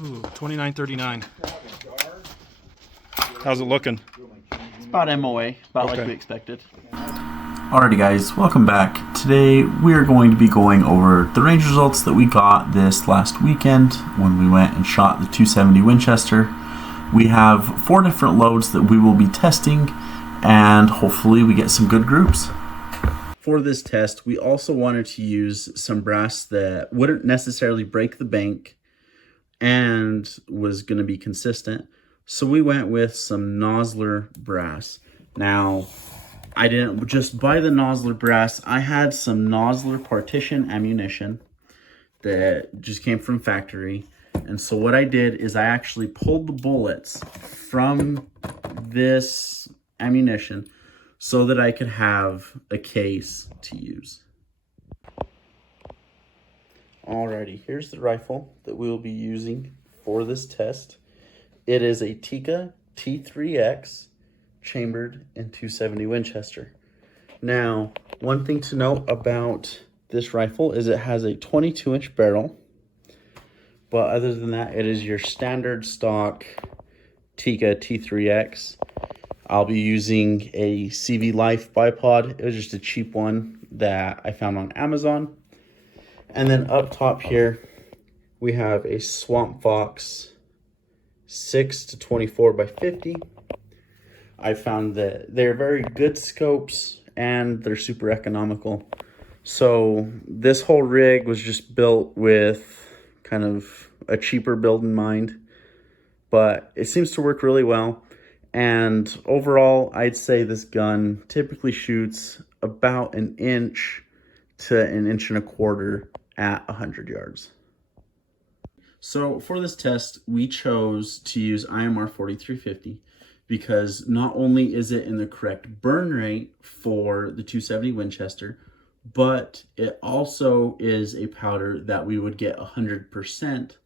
Ooh, 29.39. How's it looking? It's about MOA, about Okay. like we expected. Alrighty guys, welcome back. Today we are going to be going over the range results that we got this last weekend when we went and shot the 270 Winchester. We have 4 different loads that we will be testing, and hopefully we get some good groups. For this test, we also wanted to use some brass that wouldn't necessarily break the bank and was going to be consistent. So we went with some Nosler brass. Now, I didn't just buy the Nosler brass. I had some Nosler partition ammunition that just came from factory. And so what I did is I actually pulled the bullets from this ammunition so that I could have a case to use. Alrighty, here's the rifle that we will be using for this test. It is a Tikka T3x chambered in 270 Winchester. Now, one thing to note about this rifle is it has a 22-inch barrel, but other than that, it is your standard stock Tikka T3x. I'll be using a CV Life bipod. It was just a cheap one that I found on Amazon. And then up top here, we have a Swamp Fox 6 to 24 by 50. I found that they're very good scopes and they're super economical. So this whole rig was just built with kind of a cheaper build in mind, but it seems to work really well. And overall, I'd say this gun typically shoots about 1 inch to 1.25 inches at 100 yards. So for this test, we chose to use IMR 4350 because not only is it in the correct burn rate for the 270 Winchester, but it also is a powder that we would get 100%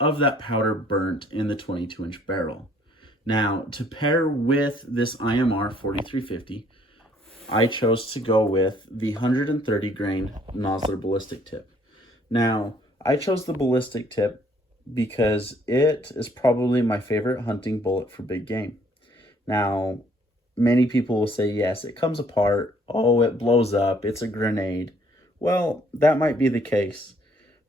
of that powder burnt in the 22-inch barrel. Now, to pair with this IMR 4350, I chose to go with the 130 grain Nosler ballistic tip. Now, I chose the ballistic tip because it is probably my favorite hunting bullet for big game. Now, many people will say, yes, it comes apart. Oh, it blows up. It's a grenade. Well, that might be the case,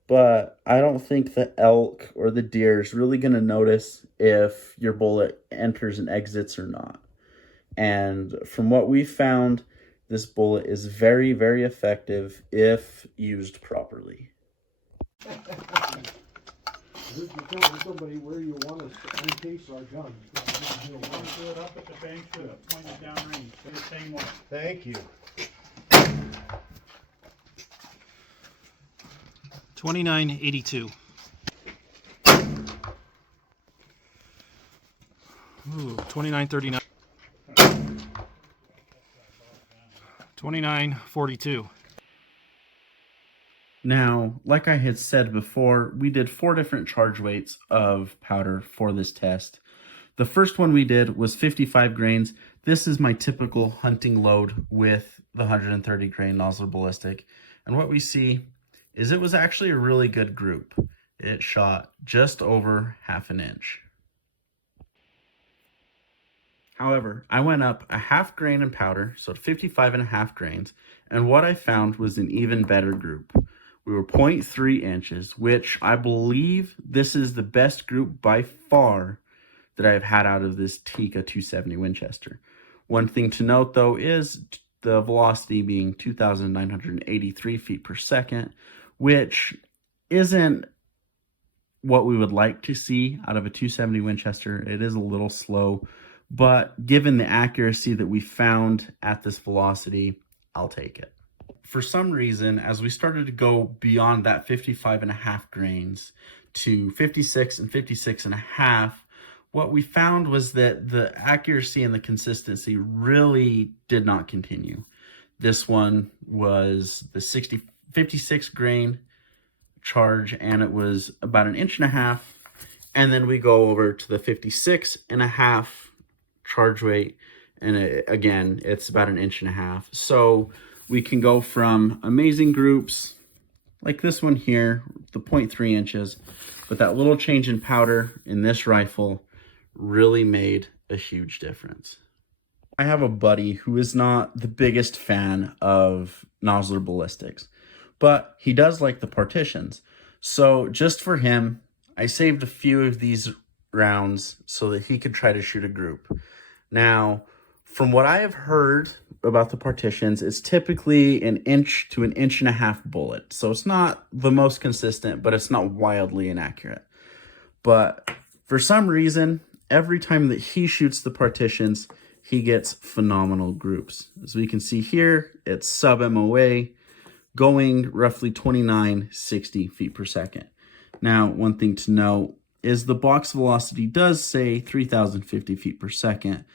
but I don't think the elk or the deer is really going to notice if your bullet enters and exits or not. And from what we found, this bullet is very, very effective if used properly. You tell somebody where you want us to encase our guns. Do it up at the bank with a pointed down range. The same way. Thank you. 29.82. Ooh, 29.39. 29.42. Now, like I had said before, we did 4 different charge weights of powder for this test. The first one we did was 55 grains. This is my typical hunting load with the 130 grain Nosler ballistic. And what we see is it was actually a really good group. It shot just over 1/2 inch. However, I went up 1/2 grain in powder, so 55.5 grains, and what I found was an even better group. We were 0.3 inches, which I believe this is the best group by far that I've had out of this Tikka 270 Winchester. One thing to note though is the velocity being 2,983 feet per second, which isn't what we would like to see out of a 270 Winchester. It is a little slow, but given the accuracy that we found at this velocity, I'll take it. For some reason, as we started to go beyond that 55.5 grains to 56 and 56.5, what we found was that the accuracy and the consistency really did not continue. This one was the 56 grain charge, and it was about 1.5 inches. And then we go over to the 56.5 charge weight, and again, it's about 1.5 inches. So we can go from amazing groups like this one here, the 0.3 inches, but that little change in powder in this rifle really made a huge difference. I have a buddy who is not the biggest fan of nozzler ballistics, but he does like the partitions. So just for him, I saved a few of these rounds so that he could try to shoot a group. Now, from what I have heard about the partitions, it's typically 1 inch to 1.5 inch bullet. So it's not the most consistent, but it's not wildly inaccurate. But for some reason, every time that he shoots the partitions, he gets phenomenal groups. As we can see here, it's sub MOA, going roughly 2960 feet per second. Now, one thing to note is the box velocity does say 3050 feet per second,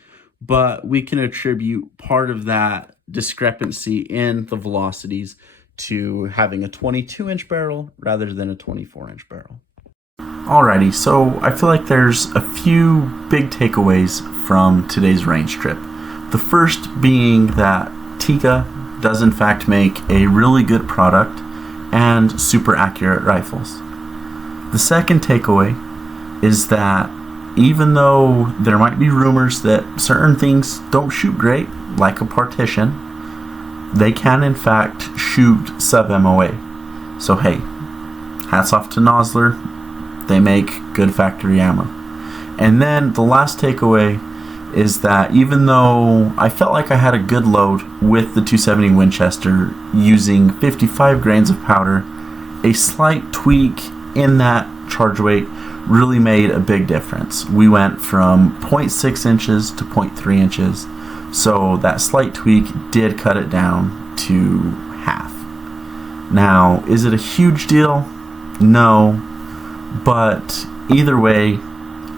but we can attribute part of that discrepancy in the velocities to having a 22-inch barrel rather than a 24-inch barrel. Alrighty, so I feel like there's a few big takeaways from today's range trip. The first being that Tikka does in fact make a really good product and super accurate rifles. The second takeaway is that even though there might be rumors that certain things don't shoot great, like a partition, they can in fact shoot sub MOA. So hey, hats off to Nosler. They make good factory ammo. And then the last takeaway is that even though I felt like I had a good load with the 270 Winchester using 55 grains of powder, a slight tweak in that charge weight really made a big difference. We went from 0.6 inches to 0.3 inches, so that slight tweak did cut it down to half. Now, is it a huge deal? No, but either way,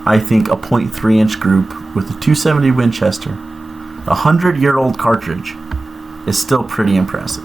I think a 0.3 inch group with a 270 Winchester, a 100-year-old cartridge, is still pretty impressive.